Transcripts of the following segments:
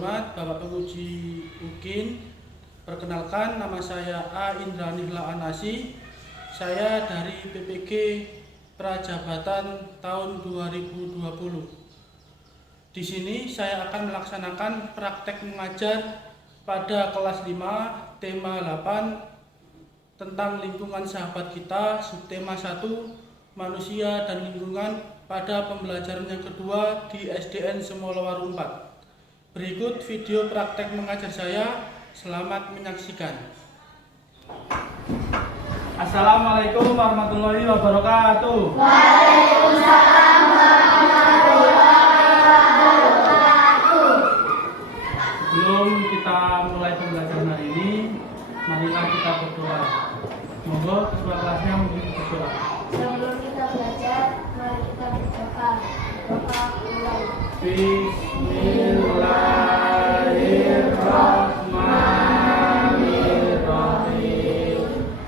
terhormat Bapak Penguji UKIN, perkenalkan nama saya A. Indranihla Anasi. Saya dari PPG Prajabatan tahun 2020. Di sini saya akan melaksanakan praktek mengajar pada kelas 5, tema 8 tentang lingkungan sahabat kita, subtema 1, manusia dan lingkungan pada pembelajaran yang kedua di SDN Semolawaru 4. Berikut video praktek mengajar saya. Selamat menyaksikan. Assalamualaikum warahmatullahi wabarakatuh. Waalaikumsalam warahmatullahi wabarakatuh. Sebelum kita mulai pembelajaran hari ini, marilah kita berdoa. Monggo ketua kelasnya mungkin berdoa. Sebelum kita belajar, mari kita berdoa. Doa mulai. Bismillahirrahmanirrahim.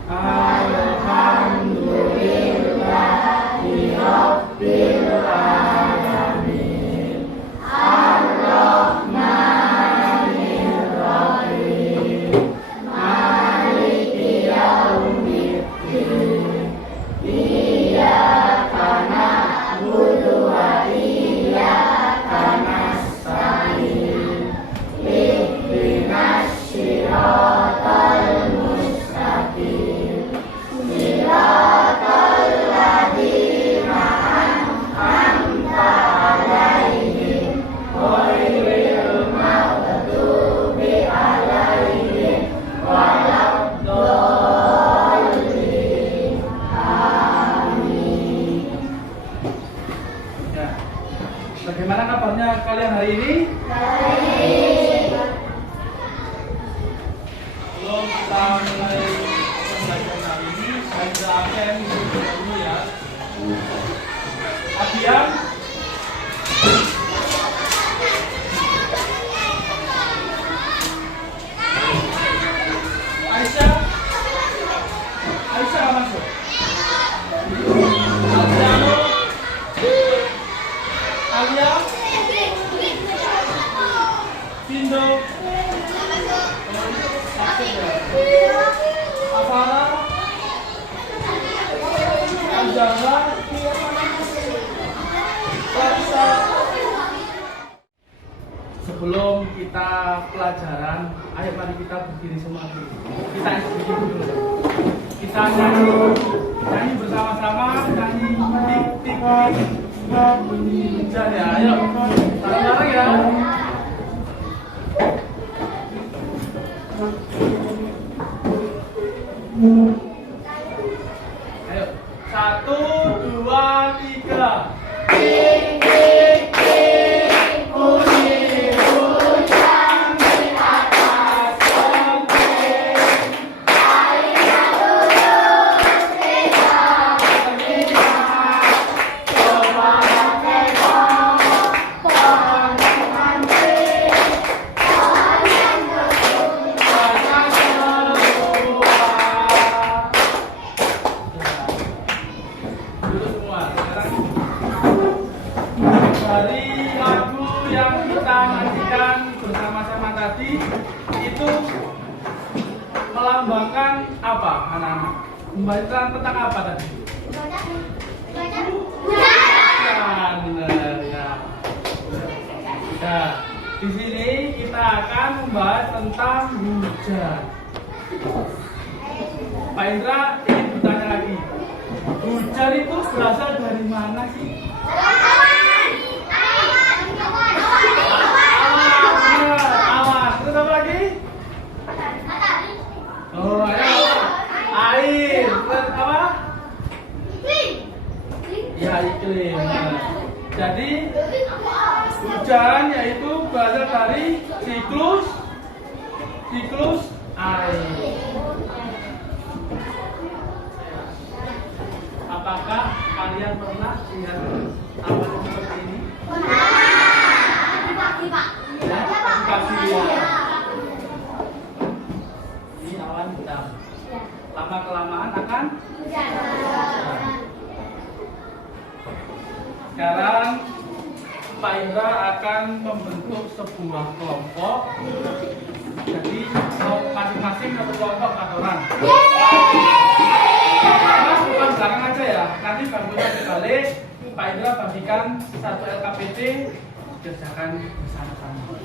Alhamdulillahirabbil alamin. Ar-Rahmanir Rahim. Maliki yaumiddin. Iyyaka na'budu wa iyyaka nasta'in. Ihdinas siratal mustaqim. Siratal ladzina an'amta 'alaihim ghairil maghdubi 'alaihim waladdallin. Amin. Ya. Bagaimana kabarnya kalian hari ini? Sebelum kita mulai pembelajaran hari ini, saya jelaskan dulu ya. Adian, Aisyah nggak masuk. Adriano, Alia, Pindo, Afara, Anjala, Larissa. Sebelum kita pelajaran, ayo mari kita berdiri semua dulu. Kita berdiri dulu. Kita nyanyi bersama-sama, nyanyi tik tik tik bunyi hujan ya. Ayo, bareng-bareng ya. Ayo, 1, 2, 3. Tik tik tik bunyi hujan di atas genteng. Airnya turun tidak terlihat. Coba tengok pohon cantik, pohon yang banyak berbuah. Dulu semua. Sekarang dari lagu yang kita nyanyikan bersama-sama tadi itu melambangkan apa, anak-anak? Membicarakan tentang apa tadi? Hujan, benar ya. Nah, di sini kita akan membahas tentang hujan. Pak Indra ingin bertanya lagi. Hujan itu berasal dari mana sih? Awan. Terus apa lagi? Oh, ayo. Air. Terus apa? Ya, iklim. Nah, jadi hujan yaitu berasal dari siklus air. Apakah kalian pernah lihat awan seperti ini? Pagi ya. Ini awan hitam. Lama kelamaan akan hujan. Sekarang Pak Indra akan membentuk sebuah kelompok. Jadi masing-masing satu kelompok 4 orang. Mas bukan belakang aja ya. Nanti bangkunya dibalik. Pak Indra bagikan 1 LKPD. Kerjakan bersama-sama.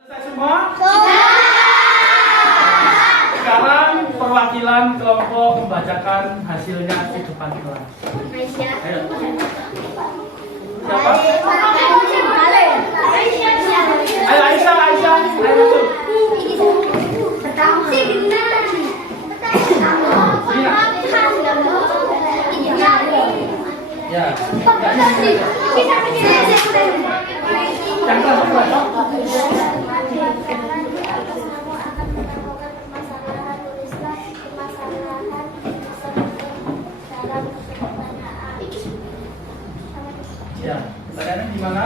Selesai semua? Sekarang perwakilan kelompok membacakan hasilnya di depan kelas. Ayo. Siapa? Ayo Aisyah. Ayo masuk. Ya. Ya, pertanyaannya gimana?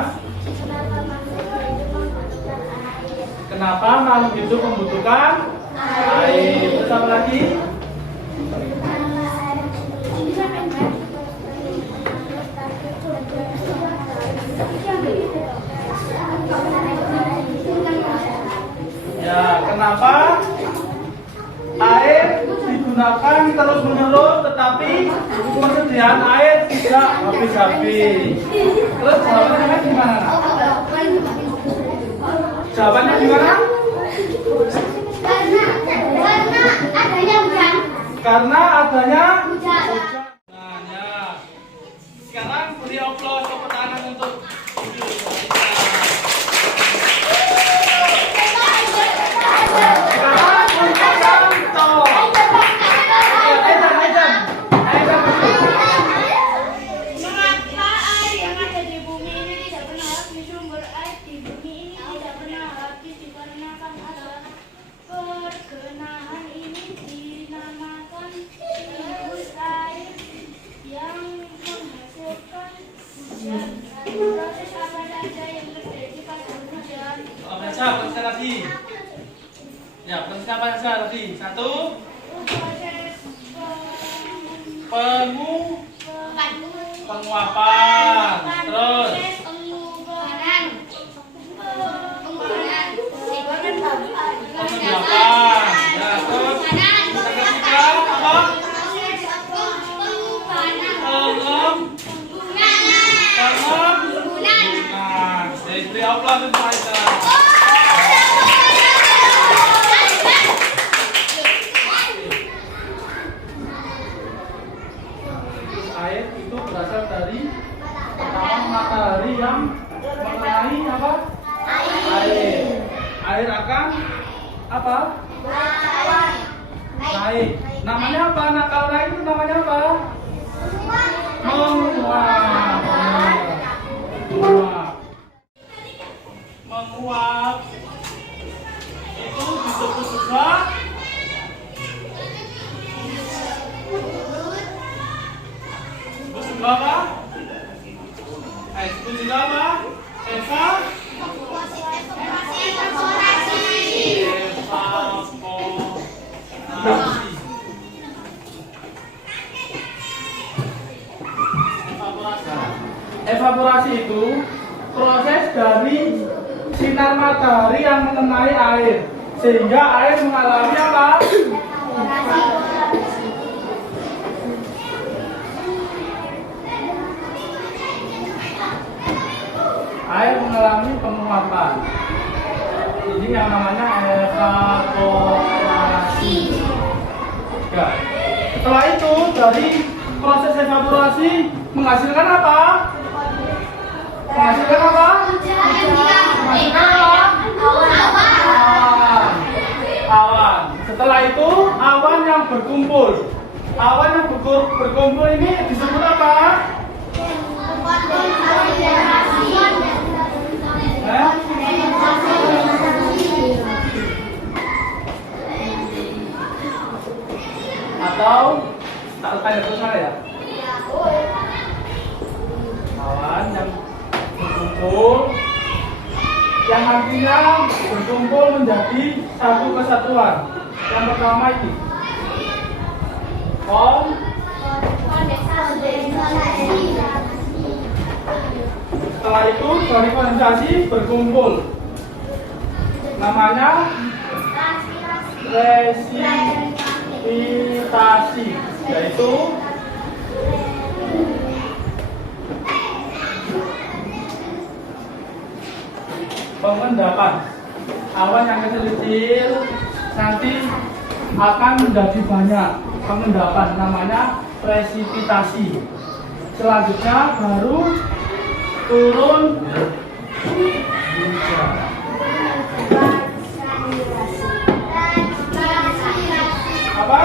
Kenapa makhluk hidup membutuhkan air? Terus apa lagi? Ya, kenapa air digunakan terus-menerus tetapi persediaan air tidak habis-habis? Terus jawabannya gimana? Jawabannya gimana? Karena adanya hujan. Nah, ya. Sekarang beri aplaus tepuk tangan untuk Baca lagi. Ya, baca lagi. 1. Penguapan. Terus penguapan. Ya, terus yang ketiga apa? Penggunaan. Beri aplaus untuk Aisyah. Air itu berasal dari pertama matahari yang mengenai apa? Air. Air akan apa? Naik. Namanya apa? Nah, kalau naik itu namanya apa? Menguap. Menguap. Itu disebut juga apa? Disebut juga apa? Evaporasi itu proses dari sinar matahari yang mengenai air sehingga air mengalami apa? Air mengalami penguapan. Ini yang namanya evaporasi. Ya. Setelah itu dari proses evaporasi menghasilkan apa? Menghasilkan apa? Menghasilkan apa? Setelah itu awan yang berkumpul. Awan yang berkumpul ini disebut apa? Atau tak tanya terus ya? Awan yang berkumpul, yang artinya berkumpul menjadi satu kesatuan. Yang pertama ini setelah itu dari kondensasi berkumpul, namanya presipitasi, yaitu pengendapan. Awan yang kecil-kecil nanti akan menjadi banyak, pengendapan, namanya presipitasi. Selanjutnya baru turun hujan. Apa?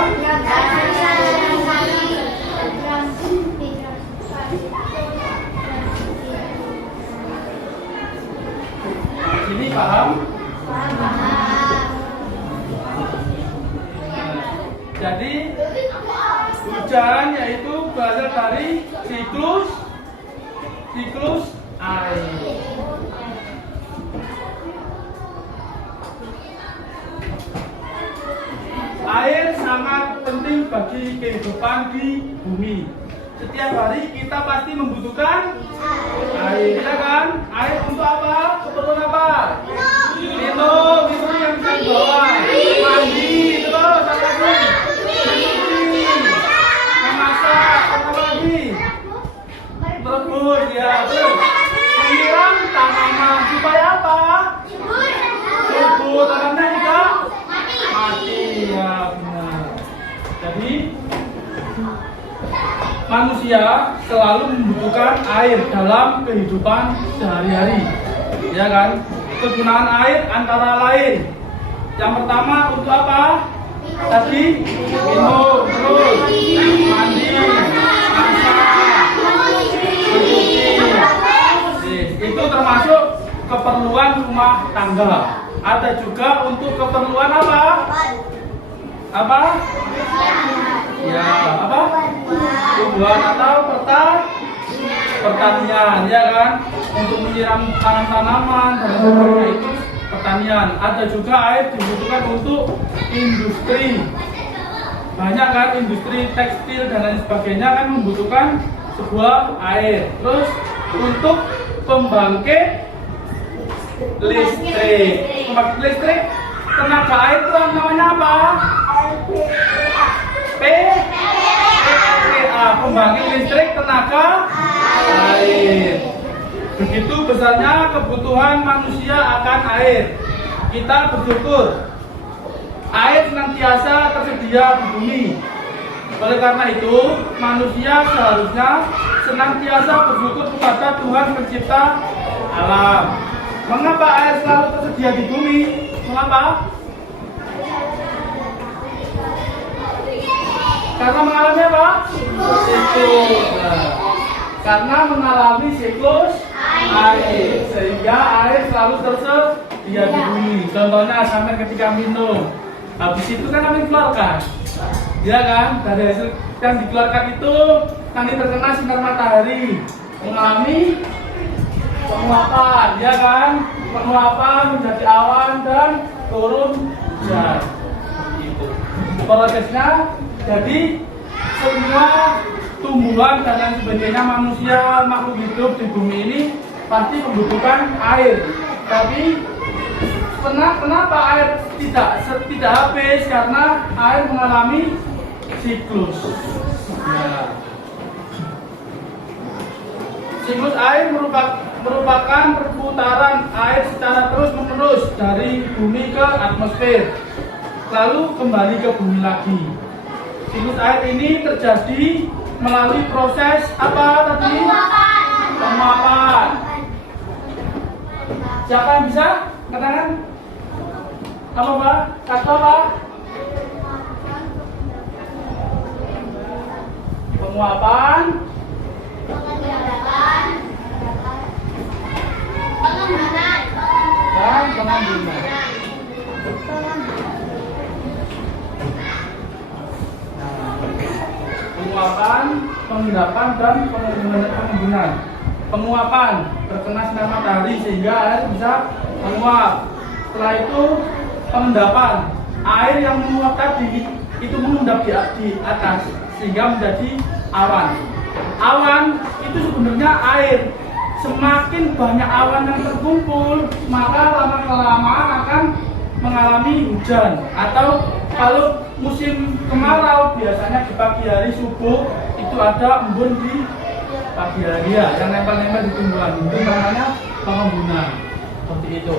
Ini paham? Jadi hujan yaitu berasal dari siklus air. Air sangat penting bagi kehidupan di bumi. Setiap hari kita pasti membutuhkan air, ya kan? Air untuk apa? Keperluan apa? Minum yang bisa dibawa, mandi, terus apa lagi? Memasak, apa lagi? Berebus, ya. Terus menyiram tanaman supaya apa? Subur, tanamannya juga mati, ya benar. Jadi manusia selalu membutuhkan air dalam kehidupan sehari-hari, ya kan? Kegunaan air antara lain, yang pertama untuk apa? Tadi minum, terus mandi, masak, mencuci. Itu termasuk keperluan rumah tangga. Ada juga untuk keperluan apa? Apa? Ya, apa? Tumbuhan atau pertanian, ya kan? Untuk menyiram tanaman dan sebagainya itu pertanian. Ada juga air dibutuhkan untuk industri. Banyak kan industri tekstil dan lain sebagainya kan membutuhkan sebuah air. Terus untuk pembangkit listrik. Pembangkit listrik tenaga air itu namanya apa? PLTA, pembangkit listrik tenaga air. Begitu besarnya kebutuhan manusia akan air. Kita bersyukur air senantiasa tersedia di bumi. Oleh karena itu, manusia seharusnya senantiasa bersyukur kepada Tuhan pencipta alam. Mengapa air selalu tersedia di bumi? Mengapa? Karena mengalami apa? Siklus. Karena mengalami siklus air, sehingga air selalu tersedia di bumi. Contohnya sampai ketika minum, habis itu kan kami keluarkan, ya kan? Dari hasil yang dikeluarkan itu nanti terkena sinar matahari, mengalami penguapan, ya kan? Penguapan menjadi awan dan turun hujan. Begitu prosesnya. Jadi semua tumbuhan dan lain sebagainya, manusia, makhluk hidup di bumi ini pasti membutuhkan air. Tapi kenapa air tidak habis? Karena air mengalami siklus. Ya. Siklus air merupakan perputaran air secara terus-menerus dari bumi ke atmosfer, lalu kembali ke bumi lagi. Siklus air ini terjadi melalui proses apa tadi? Penguapan. Siapa yang bisa katakan? Apa Pak? Kata apa? penguapan, dan pengambilan. Penguapan, pengendapan, dan pengembunan. Penguapan, terkena sinar matahari sehingga air bisa menguap. Setelah itu pengendapan, air yang menguap tadi itu mengendap di atas sehingga menjadi awan. Awan itu sebenarnya air. Semakin banyak awan yang terkumpul, maka lama-kelamaan akan mengalami hujan. Atau kalau musim kemarau, biasanya di pagi hari subuh itu ada embun di pagi hari ya, yang nempel-nempel di tumbuhan. Itu namanya pengembunan. Seperti itu.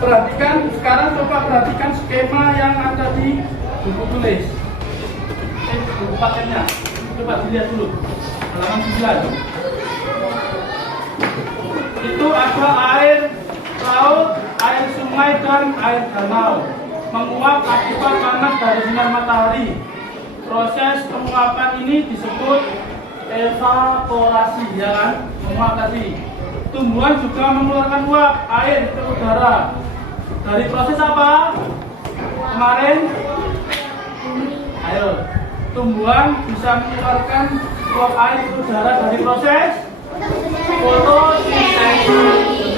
Perhatikan, sekarang coba perhatikan skema yang ada di buku tulis. Buku paketnya. Coba dilihat dulu. Halaman 9. Itu ada air laut, air sungai, dan air danau menguap akibat panas dari sinar matahari. Proses penguapan ini disebut evaporasi, ya kan? Menguap tadi. Tumbuhan juga mengeluarkan uap air ke udara. Dari proses apa? Kemarin, ayo, tumbuhan bisa mengeluarkan uap air ke udara dari proses fotosintesis.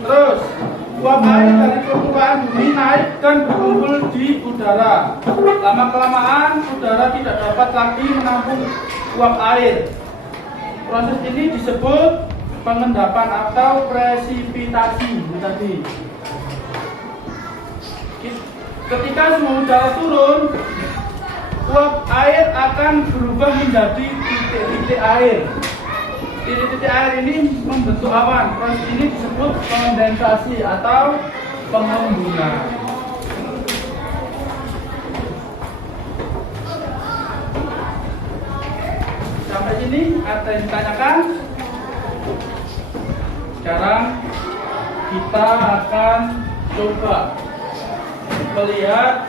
Terus, uap air dari permukaan bumi naik dan berkumpul di udara. Lama-kelamaan, udara tidak dapat lagi menampung uap air. Proses ini disebut pengendapan atau presipitasi tadi. Ketika semua udara turun, uap air akan berubah menjadi titik-titik air. Titik-titik air ini membentuk awan. Proses ini disebut kondensasi atau pengembunan. Sampai sini ada yang ditanyakan? Sekarang kita akan coba melihat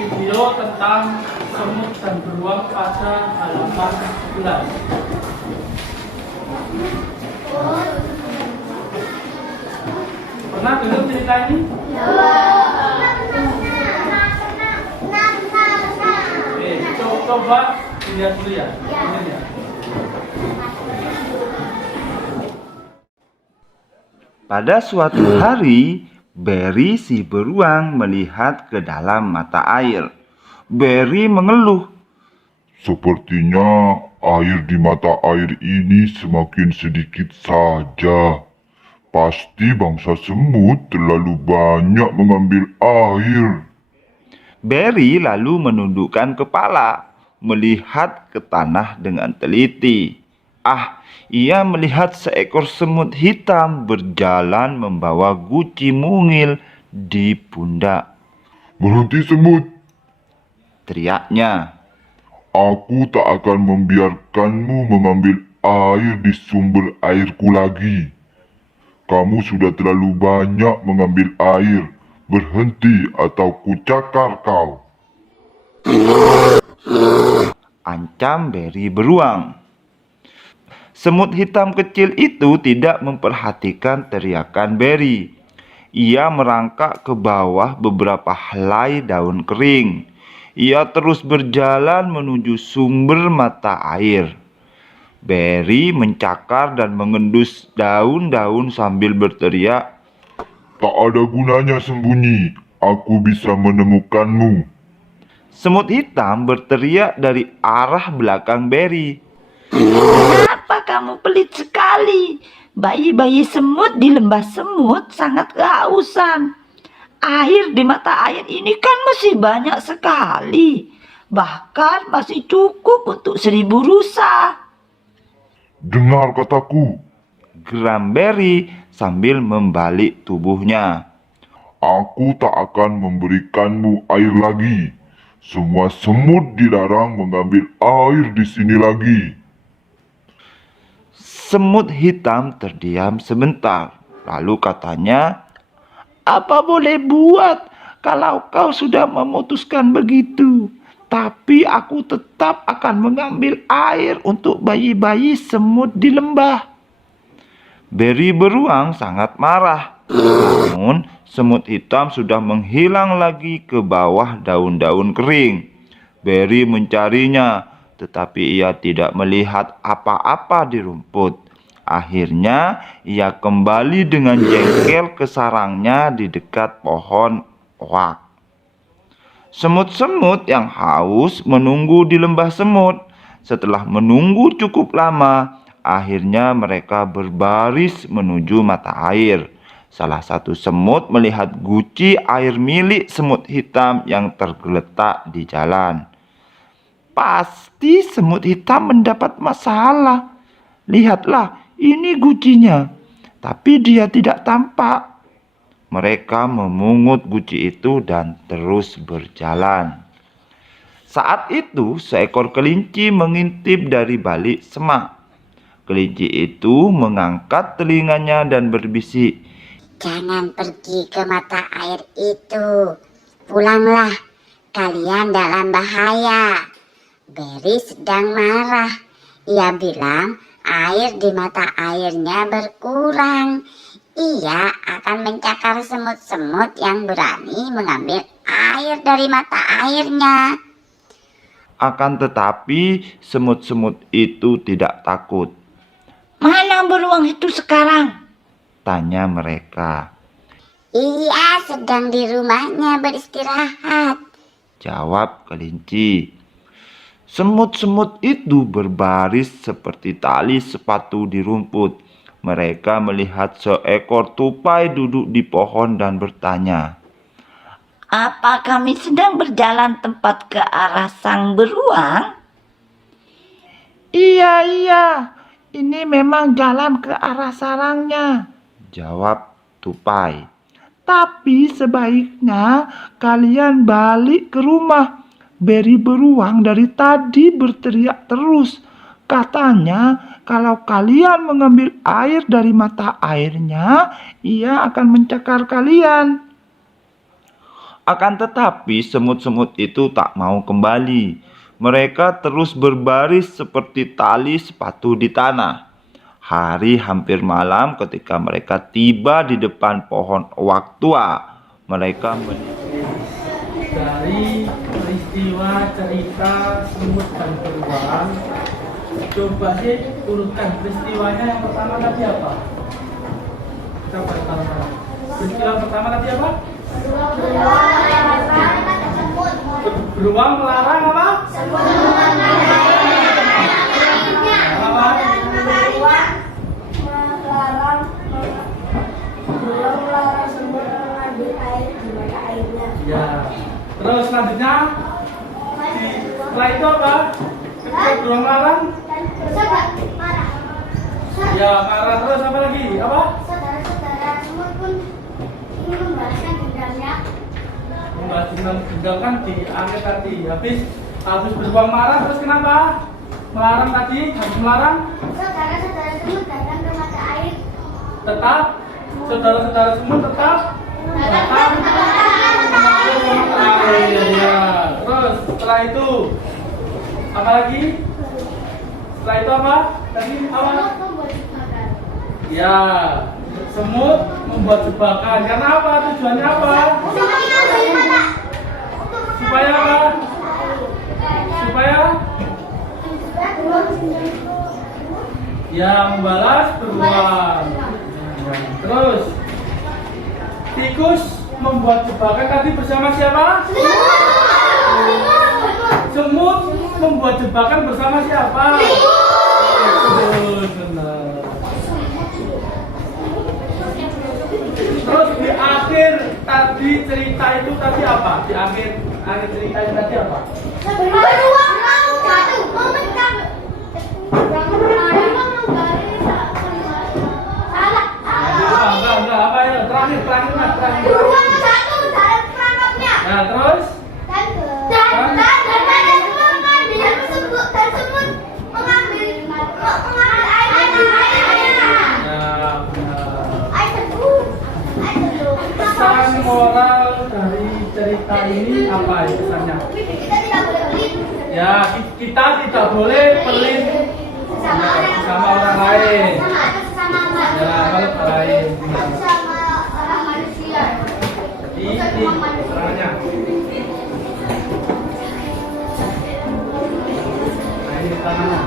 video tentang semut dan beruang pada halaman 11. Pernah dengar cerita ini? Oke, coba dilihat dulu ya. Pada suatu hari, Barry si beruang melihat ke dalam mata air. Barry mengeluh. Sepertinya air di mata air ini semakin sedikit saja. Pasti bangsa semut terlalu banyak mengambil air. Barry lalu menundukkan kepala, melihat ke tanah dengan teliti. Ia melihat seekor semut hitam berjalan membawa guci mungil di pundak. Berhenti semut, Teriaknya. aku tak akan membiarkanmu mengambil air di sumber airku lagi. Kamu sudah terlalu banyak mengambil air. Berhenti atau kucakar kau. Ancam Barry beruang. Semut hitam kecil itu tidak memperhatikan teriakan Barry. Ia merangkak ke bawah beberapa helai daun kering. Ia terus berjalan menuju sumber mata air. Barry mencakar dan mengendus daun-daun sambil berteriak, Tak ada gunanya sembunyi. Aku bisa menemukanmu. Semut hitam berteriak dari arah belakang Barry. Kenapa kamu pelit sekali? Bayi-bayi semut di lembah semut sangat kehausan. Air di mata air ini kan masih banyak sekali. Bahkan masih cukup untuk 1000 rusa. Dengar kataku. Geram Barry sambil membalik tubuhnya. Aku tak akan memberikanmu air lagi. Semua semut dilarang mengambil air di sini lagi. Semut hitam terdiam sebentar. Lalu katanya, apa boleh buat? kalau kau sudah memutuskan begitu. Tapi aku tetap akan mengambil air untuk bayi-bayi semut di lembah. Beri beruang sangat marah. Namun semut hitam sudah menghilang lagi ke bawah daun-daun kering. Beri mencarinya, tetapi ia tidak melihat apa-apa di rumput. Akhirnya ia kembali dengan jengkel ke sarangnya di dekat pohon oak. Semut-semut yang haus menunggu di lembah semut. Setelah menunggu cukup lama, akhirnya mereka berbaris menuju mata air. Salah satu semut melihat guci air milik semut hitam yang tergeletak di jalan. Pasti semut hitam mendapat masalah. Lihatlah, ini gucinya. Tapi dia tidak tampak. Mereka memungut guci itu dan terus berjalan. Saat itu seekor kelinci mengintip dari balik semak. Kelinci itu mengangkat telinganya dan berbisik. Jangan pergi ke mata air itu. Pulanglah, kalian dalam bahaya. Beri sedang marah. Ia bilang air di mata airnya berkurang. Ia akan mencakar semut-semut yang berani mengambil air dari mata airnya. Akan tetapi semut-semut itu tidak takut. Mana beruang itu sekarang? Tanya mereka. Ia sedang di rumahnya beristirahat. Jawab kelinci. Semut-semut itu berbaris seperti tali sepatu di rumput. Mereka melihat seekor tupai duduk di pohon dan bertanya. Apa kami sedang berjalan tepat ke arah sang beruang? Iya, ini memang jalan ke arah sarangnya. Jawab tupai. Tapi sebaiknya kalian balik ke rumah. Beri beruang dari tadi berteriak terus. Katanya kalau kalian mengambil air dari mata airnya, ia akan mencakar kalian. Akan tetapi semut-semut itu tak mau kembali. Mereka terus berbaris seperti tali sepatu di tanah. Hari hampir malam ketika mereka tiba di depan pohon oak tua. Mereka Dari peristiwa cerita semut dan beruang, coba sih urutkan peristiwanya. Yang pertama tadi apa? Coba pertama. Peristiwa pertama tadi apa? Beruang melarang apa? Melarang semut mengambil air di mata airnya. Ya. Terus selanjutnya, setelah itu apa? Ketika beruang melarang? Marah. Ya, marah. Terus apa lagi? Apa? Saudara-saudara semut pun ingin membalaskan dendamnya. Membalas dendam kan di akhir tadi. Habis beruang marah, terus kenapa? Melarang tadi, habis melarang Saudara-saudara semut datang ke mata air. tetap saudara-saudara semut tetap datang ke mata air. Ya. Terus setelah itu apa lagi? Setelah itu apa? Tadi apa? Membuat jebakan. Ya, semut membuat jebakan. Karena apa? Tujuannya apa? Supaya apa? Supaya ya membalas beruang. Terus tikus membuat jebakan tadi bersama siapa? Semut membuat jebakan bersama siapa? Benar. Terus di akhir tadi cerita itu tadi apa? Di akhir cerita itu tadi apa? Beruang mau jatuh, mau mencang. Enggak, apa ya? Terakhir. Beruang jatuh dari perangkapnya. Nah, terus? Dan semut mengambil semut dan semut mengambil air. Ya, benar. Air teduh. Pesan moral dari cerita ini apa ya pesannya? Ya, kita tidak boleh pelit sama orang lain. Ya, kalau orang lain. Jadi, pesannya. Nah, ini tangannya.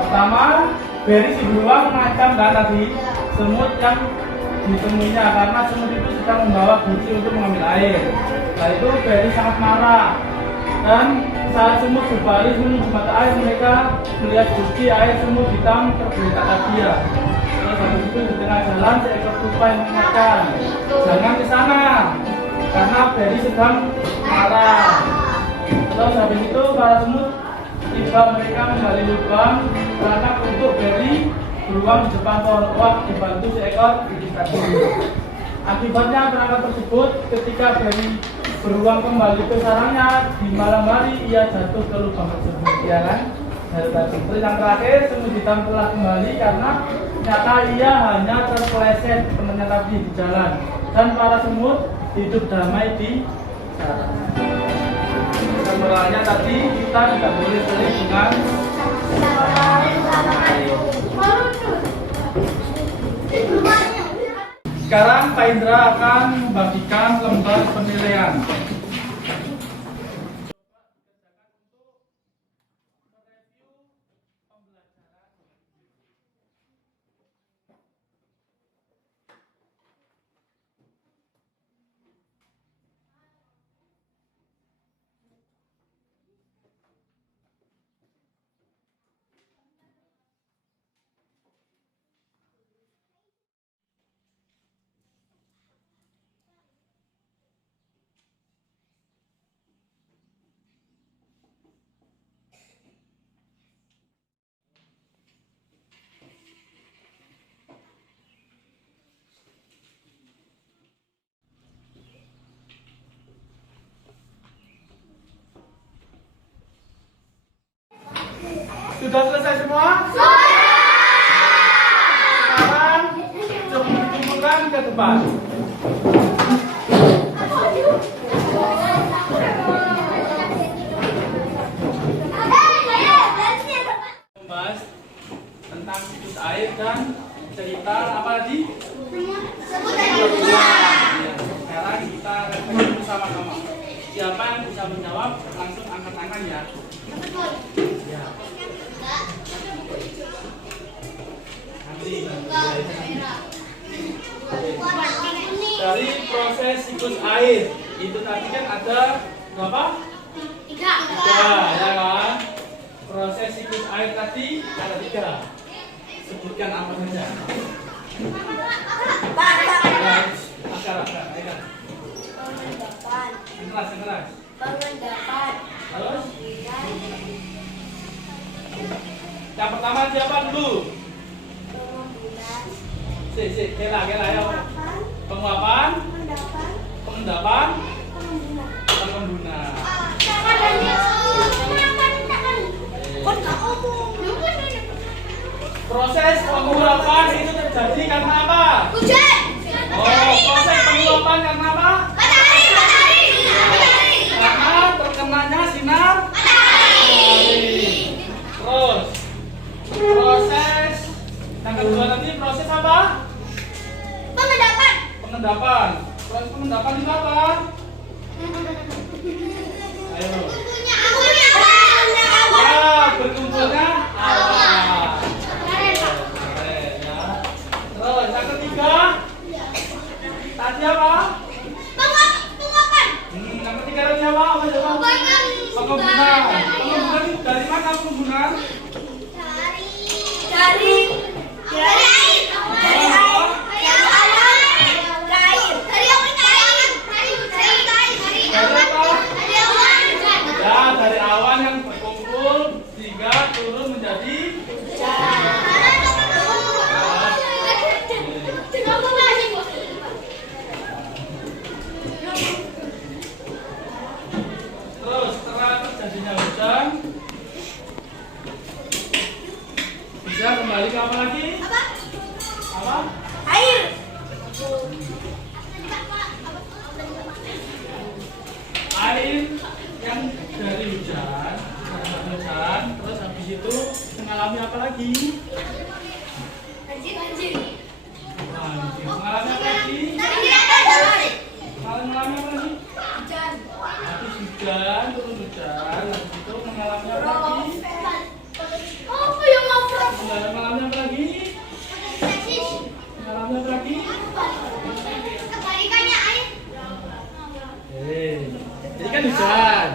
Pertama, Berry si beruang mengancam kan tadi semut yang ditemuinya karena semut itu sedang membawa guci untuk mengambil air. Setelah itu Berry sangat marah dan saat semut berbaris menuju mata air, mereka melihat guci air semut hitam tergeletak dia. Terus habis itu di tengah jalan seekor tupai mengingatkan, jangan ke sana karena Berry sedang marah. Terus habis itu para semut tiba, mereka menggali lubang beranak untuk Berry beruang di depan pohon oak dibantu seekor kucing tadi. Akibatnya perangkap tersebut ketika Berry beruang kembali ke sarangnya di malam hari, ia jatuh ke lubang tersebut, ya kan? Terus yang terakhir, semut hitam telah kembali karena ternyata ia hanya terpeleset temannya tadi di jalan, dan para semut hidup damai di sarang. Sebenarnya tadi kita tidak boleh pelit dengan sekarang Pak Indra akan membagikan lembar penilaian. Sudah selesai semua? Sekarang coba dikumpulkan ke depan. Membahas tentang siklus air dan cerita apa tadi? Sekarang kita refleksi bersama-sama. Siapa yang bisa menjawab langsung angkat tangan ya. Ya. Dari proses siklus air itu tadi kan ada berapa? Tiga, ya kan? Proses siklus air tadi ada 3. Sebutkan apa saja. Keras. Pengendapan. Terus? Yang pertama siapa dulu? Kela ya. Penguapan, pengendapan, pengembunan. Proses penguapan itu terjadi karena apa? Hujan. Proses penguapan karena apa? Matahari. Karena terkenanya sinar matahari. Terus proses yang kedua tadi proses apa? Pengendapan. Proses pengendapan itu apa? Ayo. Berkumpulnya awan. Terus yang ketiga tadi apa? Penguapan. Yang ketiga tadi apa? Pengembunan. Pengembunan itu dari mana pengembunan? Dari air. Ya, dari awan yang berkumpul sehingga turun menjadi terus setelah terjadinya hujan bisa kembali ke apa lagi? Apa? Air. kan dari hujan, terus habis itu mengalami apa lagi? Banjir. Mengalami apa lagi? Mengalami apa lagi? Hujan. Habis hujan, turun hujan, habis itu mengalami apa lagi? Apa yang ngobrol? Mengalami apa lagi? Mengalami apa lagi? Kebalikannya air. Ini kan hujan.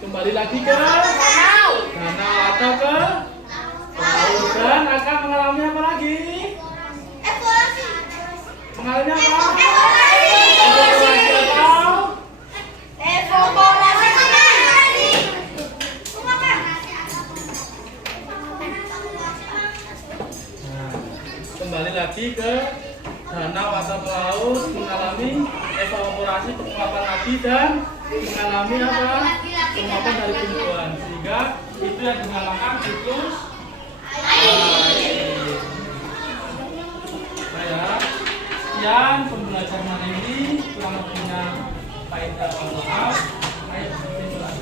Kembali lagi ke danau atau ke laut dan akan mengalami apa lagi? Evaluasi. Mengalami apa? Evaluasi. Evaluasi atau Evaluasi. Nah, kembali lagi ke danau atau ke laut mengalami evaporasi penguapan lagi dan mengalami apa? Penguapan dari tumbuhan sehingga itu yang dinamakan siklus air. Sekian pembelajaran hari ini kurang lebihnya faedah maaf. Ayo dimulai.